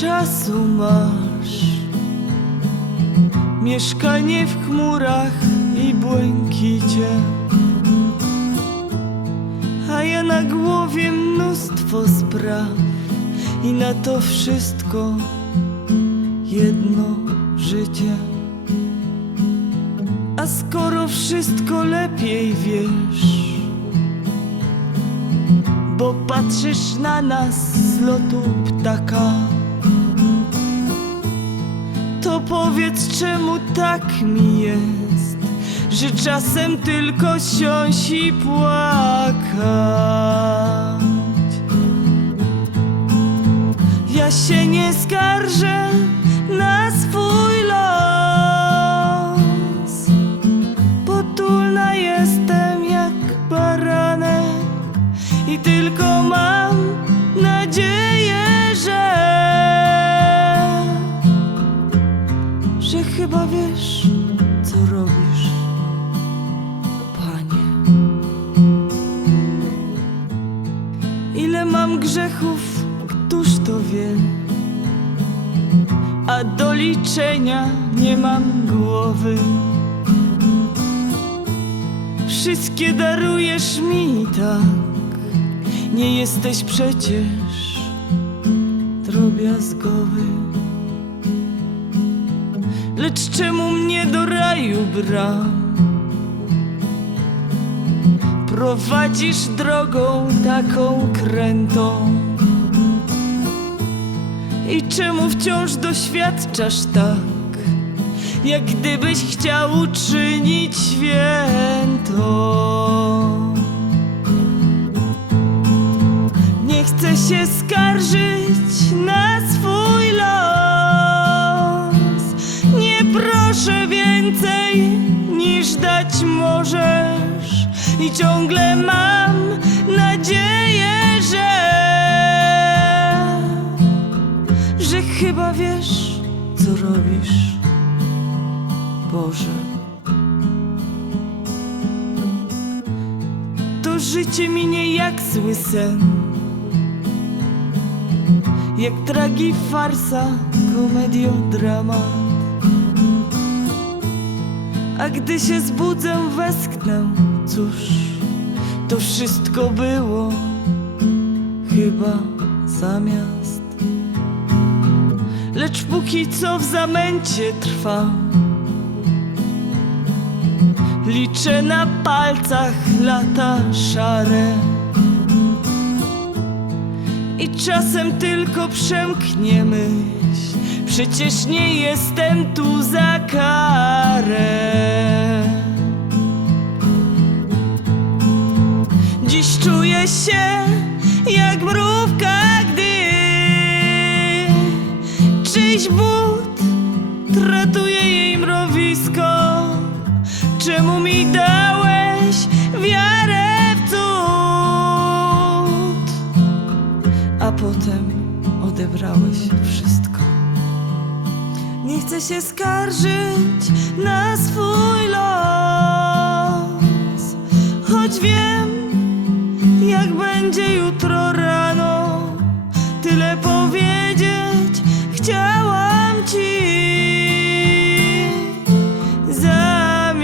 czasu masz. Mieszkanie w chmurach i błękicie. A ja na głowie mnóstwo spraw i na to wszystko jedno życie. A skoro wszystko lepiej wiesz, bo patrzysz na nas z lotu ptaka, powiedz czemu tak mi jest, że czasem tylko siąść i płakać. Ja się nie skarżę na swój los. Potulna jestem jak baranek i tylko mam chyba wiesz, co robisz, panie. Ile mam grzechów, któż to wie? A do liczenia nie mam głowy. Wszystkie darujesz mi tak, nie jesteś przecież drobiazgowy. Lecz czemu mnie do raju bram? Prowadzisz drogą taką krętą I czemu wciąż doświadczasz tak Jak gdybyś chciał uczynić święto Nie chcę się skarżyć dać możesz I ciągle mam nadzieję, że Że chyba wiesz, co robisz Boże To życie minie jak zły sen jak tragi farsa, komediodramat. A gdy się zbudzę, westchnę, cóż, to wszystko było chyba zamiast. Lecz póki co w zamęcie trwam, liczę na palcach lata szare. I czasem tylko przemknie myśl Przecież nie jestem tu za karę Dziś czuję się jak mrówka, gdy Czyjś but tratuje jej mrowisko Czemu mi dałeś wiarę w cud? a potem odebrałeś wszystko. Nie chcę się skarżyć na swój los, choć wiem, jak będzie jutro rano. Tyle powiedzieć chciałam ci. Zamiast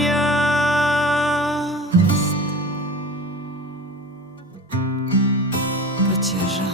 pacierza.